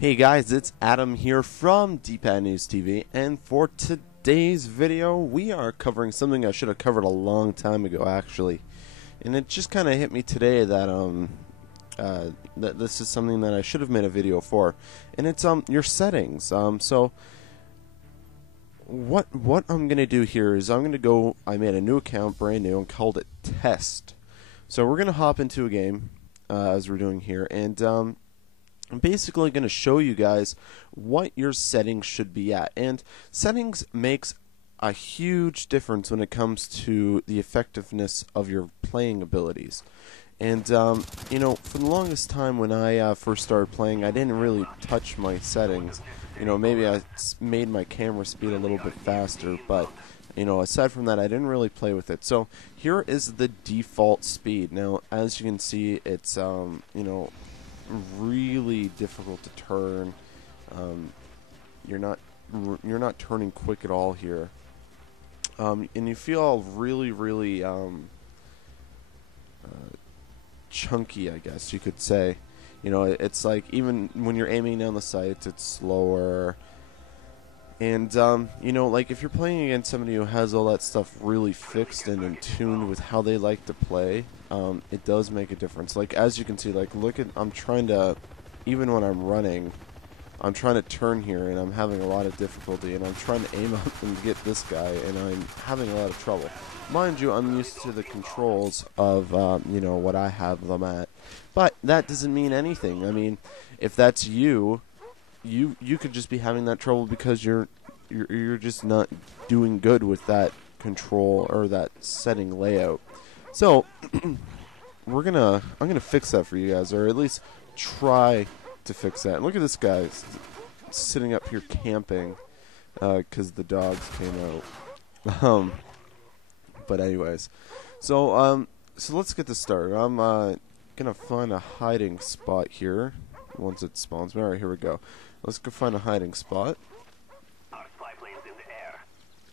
Hey guys, it's Adam here from Dpadnews TV, and for today's video, we are covering something I should have covered a long time ago, actually. And it just kind of hit me today that that this is something that I should have made a video for, and it's your settings. So what I'm gonna do here is I made a new account, brand new, and called it Test. So we're gonna hop into a game as we're doing here, and I'm basically going to show you guys what your settings should be at. And settings makes a huge difference when it comes to the effectiveness of your playing abilities. And, you know, for the longest time when I first started playing, I didn't really touch my settings. You know, maybe I made my camera speed a little bit faster, but, you know, aside from that, I didn't really play with it. So here is the default speed. Now, as you can see, it's, you know, really difficult to turn. You're not turning quick at all here, and you feel really chunky, I guess you could say. You know, it's like even when you're aiming down the sights, it's slower. And, you know, like if you're playing against somebody who has all that stuff really fixed and in tune with how they like to play, it does make a difference. Like, as you can see, like, I'm trying to, even when I'm running, I'm trying to turn here, and I'm having a lot of difficulty, and I'm trying to aim up and get this guy, and I'm having a lot of trouble. Mind you, I'm used to the controls of, you know, what I have them at. But that doesn't mean anything. I mean, if that's you could just be having that trouble because you're just not doing good with that control or that setting layout. So I'm gonna fix that for you guys, or at least try to fix that. And look at this guy sitting up here camping because the dogs came out. But anyways, so let's get this started. I'm gonna find a hiding spot here once it spawns. All right, here we go. Let's go find a hiding spot.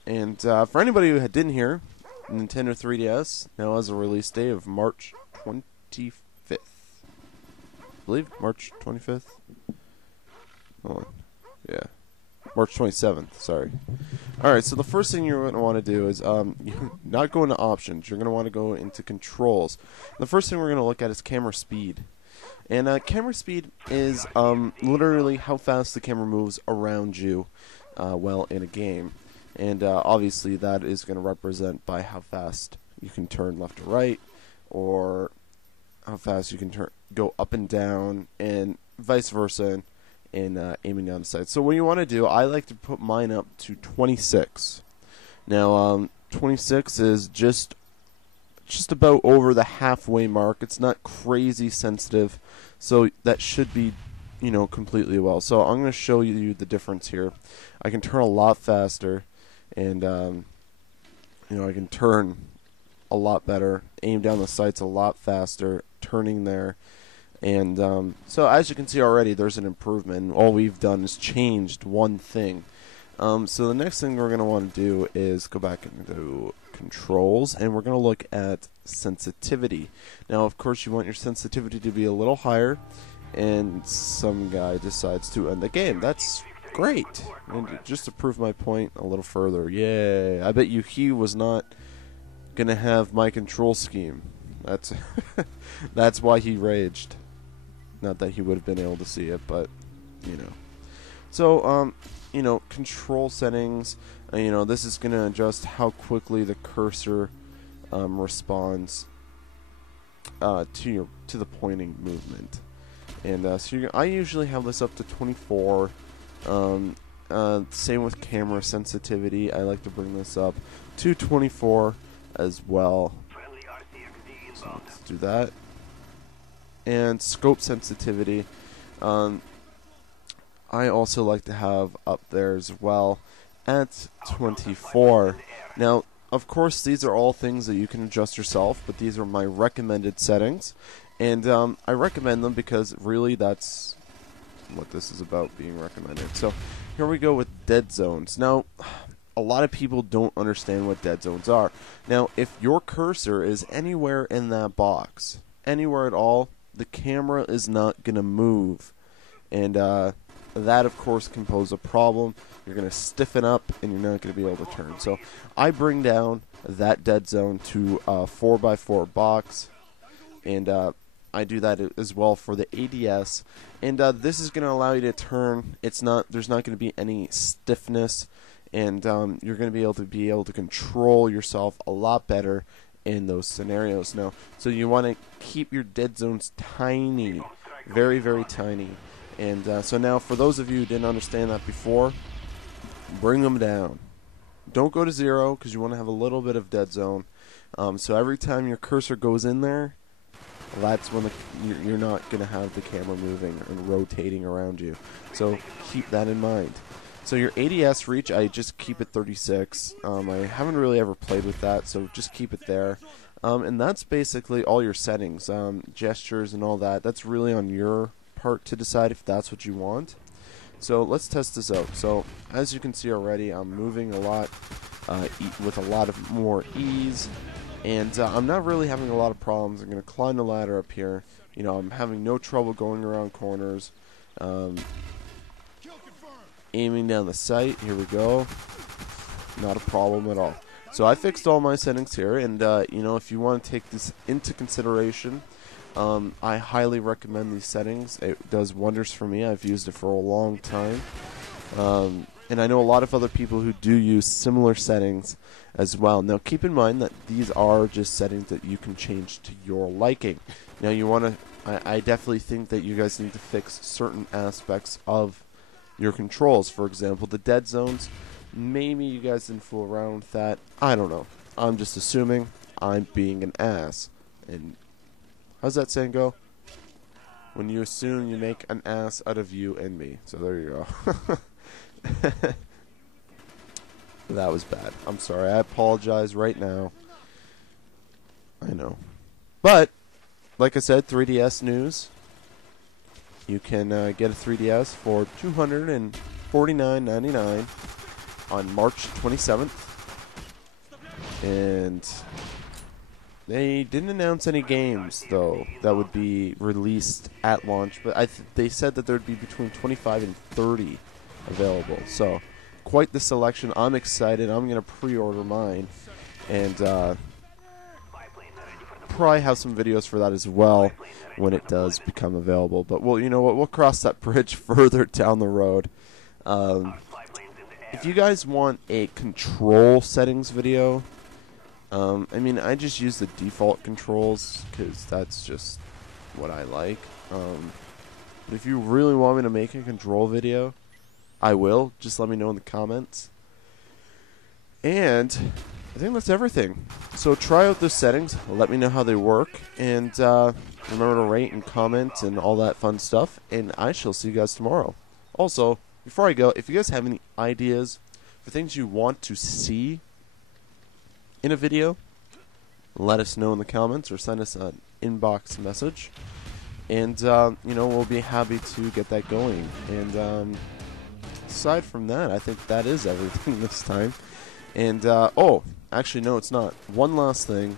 And for anybody who didn't hear, Nintendo 3DS now has a release date of March 25th. I believe March 25th. Hold on. Yeah. March 27th, sorry. Alright, so the first thing you're going to want to do is you're not go into options. You're going to want to go into controls. The first thing we're going to look at is camera speed. And camera speed is literally how fast the camera moves around you while in a game. And obviously that is going to represent by how fast you can turn left to right, or how fast you can go up and down, and vice versa in aiming down the sight. So what you want to do, I like to put mine up to 26. Now 26 is just about over the halfway mark. It's not crazy sensitive, so that should be, you know, completely well. So I'm going to show you the difference here. I can turn a lot faster, and you know, I can turn a lot better, aim down the sights a lot faster, turning there. And so as you can see already, there's an improvement. All we've done is changed one thing. So the next thing we're going to want to do is go back into controls, and we're going to look at sensitivity. Now, of course, you want your sensitivity to be a little higher, and some guy decides to end the game. That's great. And just to prove my point a little further, yay! I bet you he was not going to have my control scheme. That's that's why he raged. Not that he would have been able to see it, but you know. So you know, control settings. You know, this is going to adjust how quickly the cursor responds to the pointing movement. And so I usually have this up to 24. Same with camera sensitivity. I like to bring this up to 24 as well. So let's do that. And scope sensitivity, I also like to have up there as well at 24. Now, of course, these are all things that you can adjust yourself, but these are my recommended settings. And I recommend them because really that's what this is about, being recommended. So here we go with dead zones. Now, a lot of people don't understand what dead zones are. Now, if your cursor is anywhere in that box, anywhere at all, the camera is not going to move. And that of course can pose a problem. You're going to stiffen up and you're not going to be able to turn. So I bring down that dead zone to a 4x4 box, and I do that as well for the ADS, and this is going to allow you to turn. There's not going to be any stiffness, and you're going to be able to control yourself a lot better in those scenarios now. So you want to keep your dead zones tiny, very, very tiny. And so now for those of you who didn't understand that before, bring them down. Don't go to 0 because you want to have a little bit of dead zone. So every time your cursor goes in there, that's when you're not going to have the camera moving and rotating around you. So keep that in mind. So your ADS reach, I just keep it 36. I haven't really ever played with that, so just keep it there. And that's basically all your settings, gestures and all that. That's really on your part to decide if that's what you want. So let's test this out. So as you can see already, I'm moving a lot with a lot of more ease. And I'm not really having a lot of problems. I'm going to climb the ladder up here. You know, I'm having no trouble going around corners. Aiming down the sight. Here we go. Not a problem at all. So I fixed all my settings here. And, you know, if you want to take this into consideration, I highly recommend these settings. It does wonders for me. I've used it for a long time. And I know a lot of other people who do use similar settings as well. Now, keep in mind that these are just settings that you can change to your liking. Now, you want to. I definitely think that you guys need to fix certain aspects of your controls. For example, the dead zones. Maybe you guys didn't fool around with that. I don't know. I'm just assuming. I'm being an ass. And how's that saying go? When you assume, you make an ass out of you and me. So there you go. That was bad. I'm sorry. I apologize right now. I know. But, like I said, 3DS news. You can get a 3DS for $249.99 on March 27th. And they didn't announce any games, though, that would be released at launch. But they said that there would be between 25 and 30 available. So, quite the selection. I'm excited. I'm going to pre-order mine. And probably have some videos for that as well when it does become available. But, well, you know what? We'll cross that bridge further down the road. If you guys want a control settings video, I mean, I just use the default controls because that's just what I like. But if you really want me to make a control video, I will. Just let me know in the comments. And I think that's everything. So try out the settings. Let me know how they work. And remember to rate and comment and all that fun stuff. And I shall see you guys tomorrow. Also, before I go, if you guys have any ideas for things you want to see in a video, let us know in the comments or send us an inbox message. And, you know, we'll be happy to get that going. And, aside from that, I think that is everything this time. And, oh, actually, no, it's not. One last thing.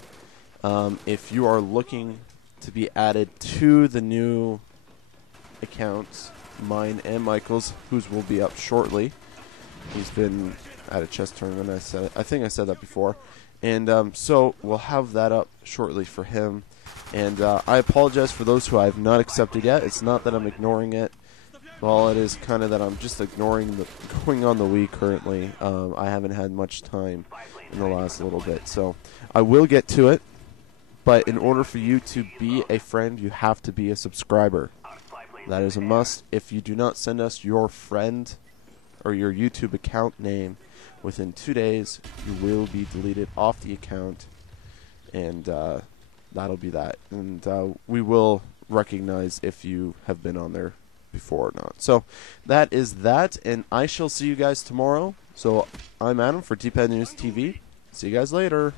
If you are looking to be added to the new accounts, mine and Michael's, whose will be up shortly. He's been at a chess tournament, I think I said that before. And so we'll have that up shortly for him. And I apologize for those who I have not accepted yet. It's not that I'm ignoring it. Well, it is kind of that I'm just ignoring the going on the Wii currently. I haven't had much time in the last little bit. So I will get to it. But in order for you to be a friend, you have to be a subscriber. That is a must. If you do not send us your friend or your YouTube account name within 2 days, you will be deleted off the account. And that'll be that. And we will recognize if you have been on there before or not. So that is that, and I shall see you guys tomorrow. So I'm Adam for Dpadnews TV. See you guys later.